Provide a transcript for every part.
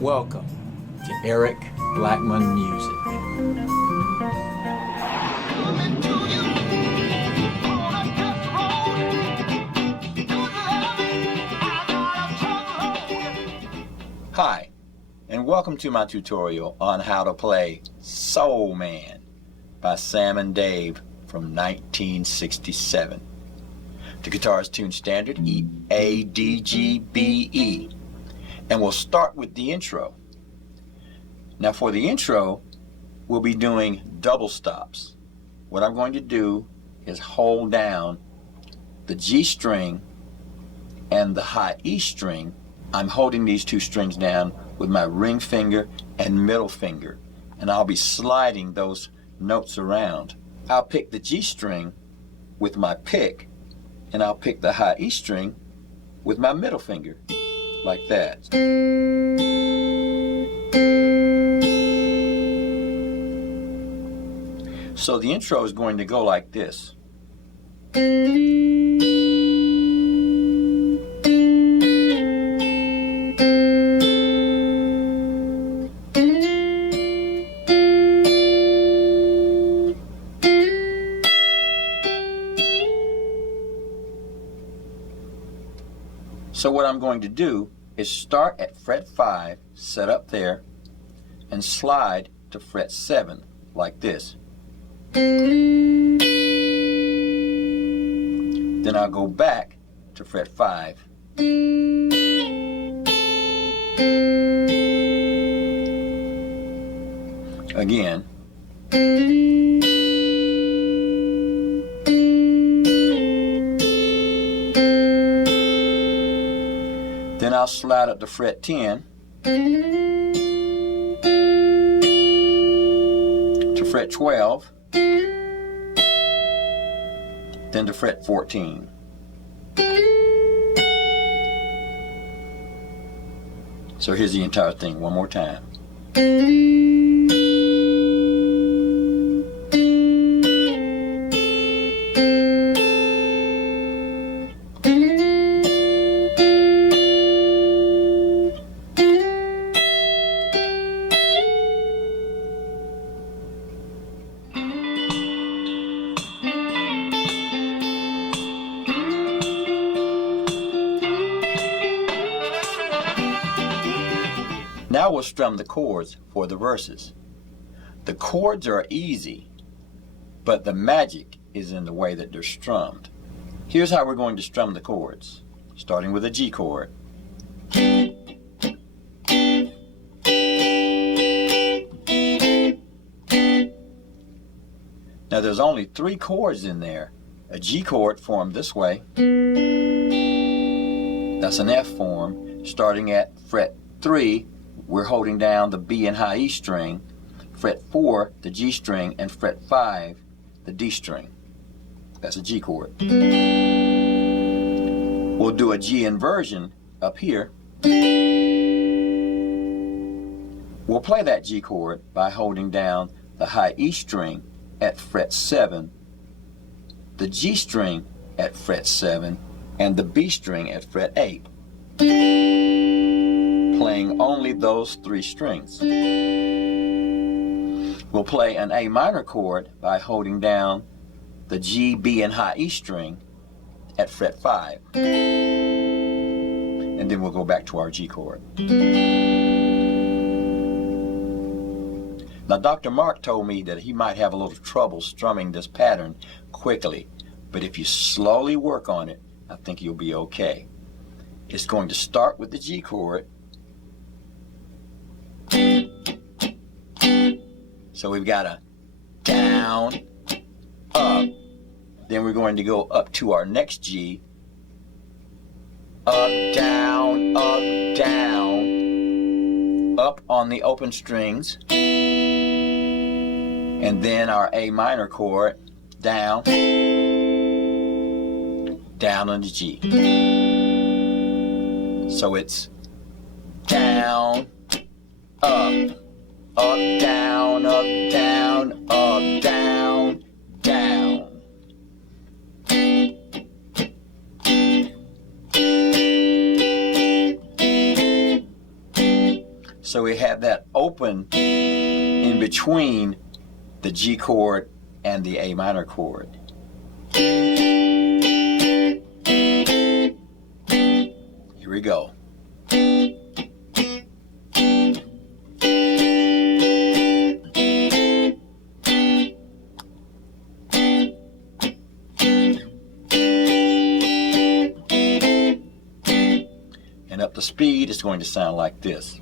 Welcome to Eric Blackmon Music. Hi, and welcome to my tutorial on how to play Soul Man by Sam and Dave from 1967. The guitar is tuned standard E, A, D, G, B, E. And we'll start with the intro. Now for the intro, we'll be doing double stops. What I'm going to do is hold down the G string and the high E string. I'm holding these two strings down with my ring finger and middle finger, and I'll be sliding those notes around. I'll pick the G string with my pick, and I'll pick the high E string with my middle finger, like that. So the intro is going to go like this. So what I'm going to do is start at fret 5, set up there, and slide to fret 7, like this. Then I'll go back to fret 5. Again. Then I'll slide up to fret 10, to fret 12, then to fret 14. So here's the entire thing one more time. Now we'll strum the chords for the verses. The chords are easy, but the magic is in the way that they're strummed. Here's how we're going to strum the chords, starting with a G chord. Now there's only 3 chords in there. A G chord formed this way. That's an F form. Starting at fret 3, we're holding down the B and high E string, fret 4, the G string, and fret 5, the D string. That's a G chord. We'll do a G inversion up here. We'll play that G chord by holding down the high E string at fret 7, the G string at fret 7, and the B string at fret 8. Playing only those 3 strings. We'll play an A minor chord by holding down the G, B, and high E string at fret 5. And then we'll go back to our G chord. Now Dr. Mark told me that he might have a little trouble strumming this pattern quickly, but if you slowly work on it, I think you'll be okay. It's going to start with the G chord. So we've got a down, up. Then we're going to go up to our next G. Up, down, up on the open strings. And then our A minor chord, down, down on the G. So it's down, up, down, up, down, up, down, down. So we have that open in between the G chord and the A minor chord. Here we go. And up the speed, it's going to sound like this.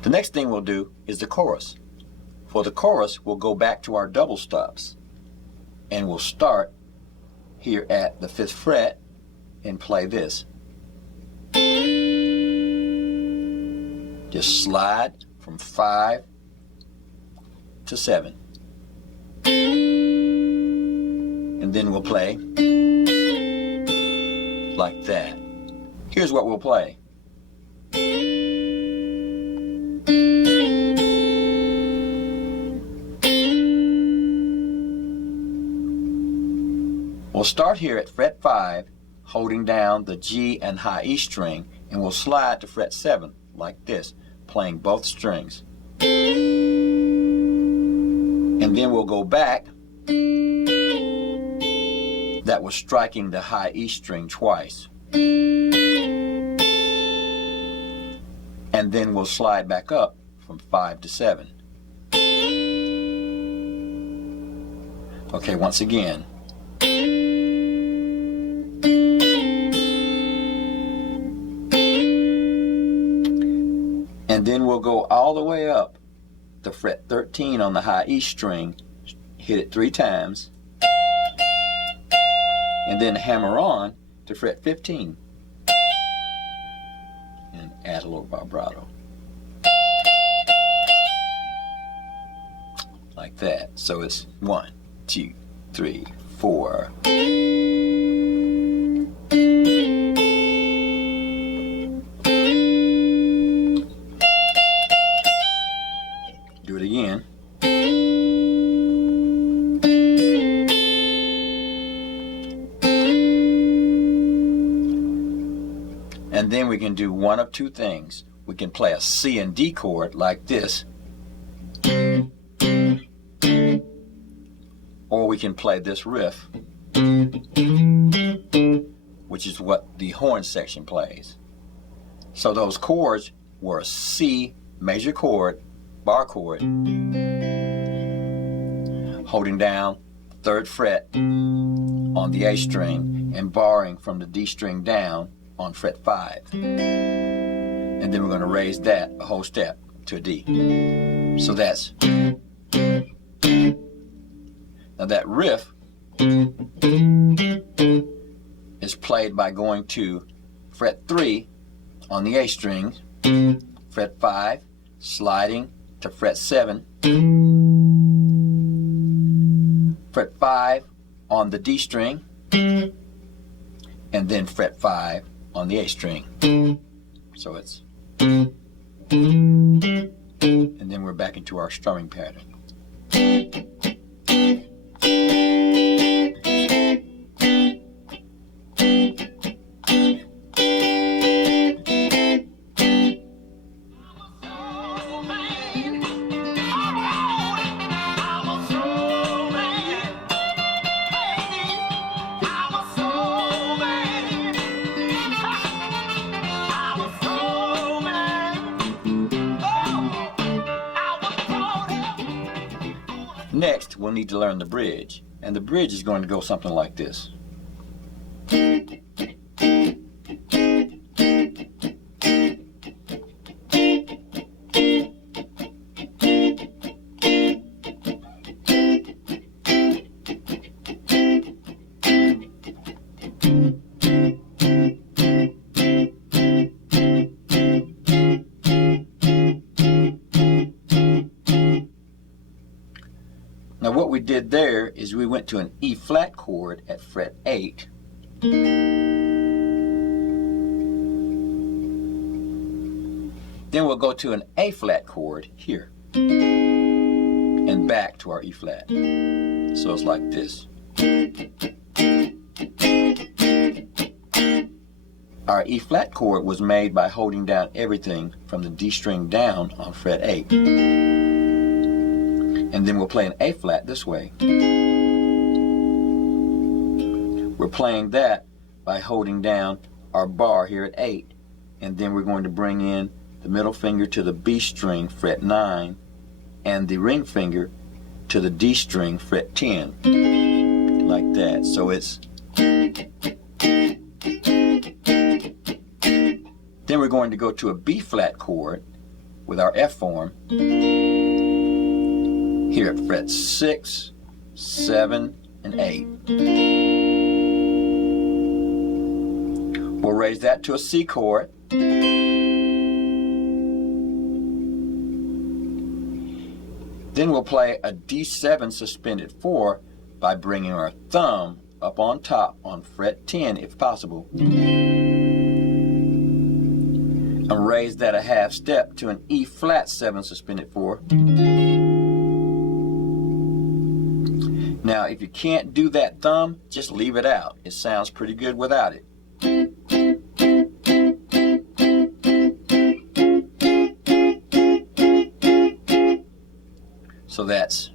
The next thing we'll do is the chorus. For the chorus, we'll go back to our double stops, and we'll start here at the 5th fret and play this. Just slide from 5 to 7. And then we'll play like that. Here's what we'll play. We'll start here at fret 5, holding down the G and high E string, and we'll slide to fret 7 like this, playing both strings. And then we'll go back. That was striking the high E string twice. And then we'll slide back up from 5 to 7. Okay, once again. And then we'll go all the way up to fret 13 on the high E string, hit it 3 times, and then hammer on to fret 15 and add a little vibrato like that. So it's 1, 2, 3, 4. Do it again. And then we can do one of two things. We can play a C and D chord like this, or we can play this riff, which is what the horn section plays. So those chords were a C major chord, bar chord, holding down 3rd fret on the A string and barring from the D string down on fret 5. And then we're going to raise that a whole step to a D. So that's, now that riff is played by going to fret 3 on the A string, fret 5, sliding to fret 7, fret 5 on the D string, and then fret 5 on the A string. So it's, and then we're back into our strumming pattern. Next, we'll need to learn the bridge, and the bridge is going to go something like this. Now what we did there is we went to an E flat chord at fret 8, Then we'll go to an A flat chord here and back to our E flat. So it's like this. Our E flat chord was made by holding down everything from the D string down on fret 8. And then we'll play an A flat this way. We're playing that by holding down our bar here at 8, and then we're going to bring in the middle finger to the B string, fret 9, and the ring finger to the D string, fret 10, like that. So it's... Then we're going to go to a B flat chord with our F form here at fret 6, 7, and 8. We'll raise that to a C chord. Then we'll play a D7 suspended 4 by bringing our thumb up on top on fret 10 if possible, and raise that a half step to an E flat 7 suspended 4. Now if you can't do that thumb, just leave it out. It sounds pretty good without it. So that's...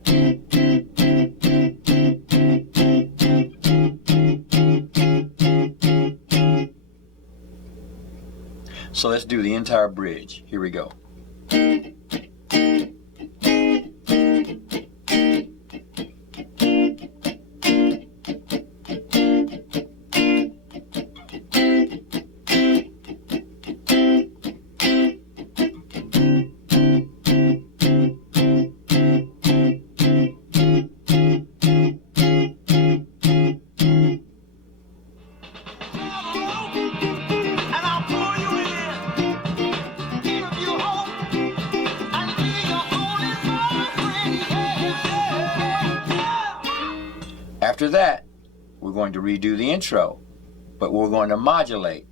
So let's do the entire bridge. Here we go. After that, we're going to redo the intro, but we're going to modulate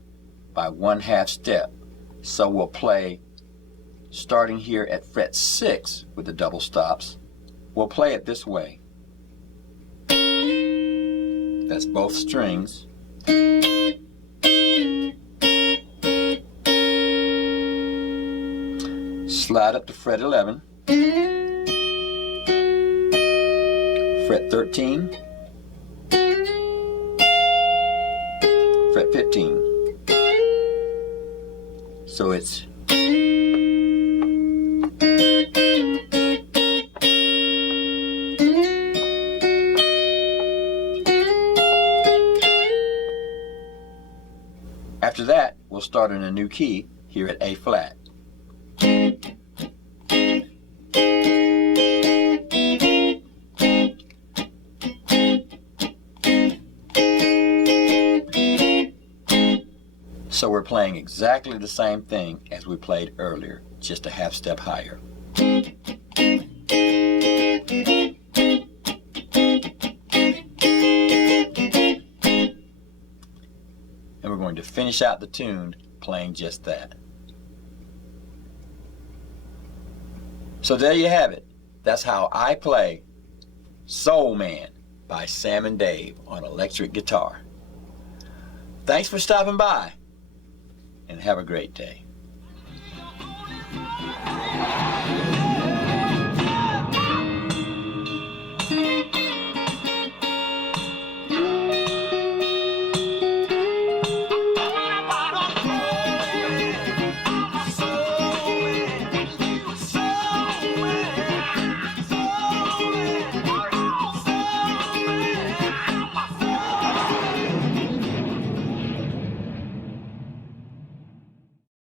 by 1/2 step. So we'll play, starting here at fret 6 with the double stops, we'll play it this way. That's both strings. Slide up to fret 11, fret 13, fret 15. So it's... After that, we'll start in a new key here at A flat. So we're playing exactly the same thing as we played earlier, just a half step higher. And we're going to finish out the tune playing just that. So there you have it. That's how I play Soul Man by Sam and Dave on electric guitar. Thanks for stopping by, and have a great day.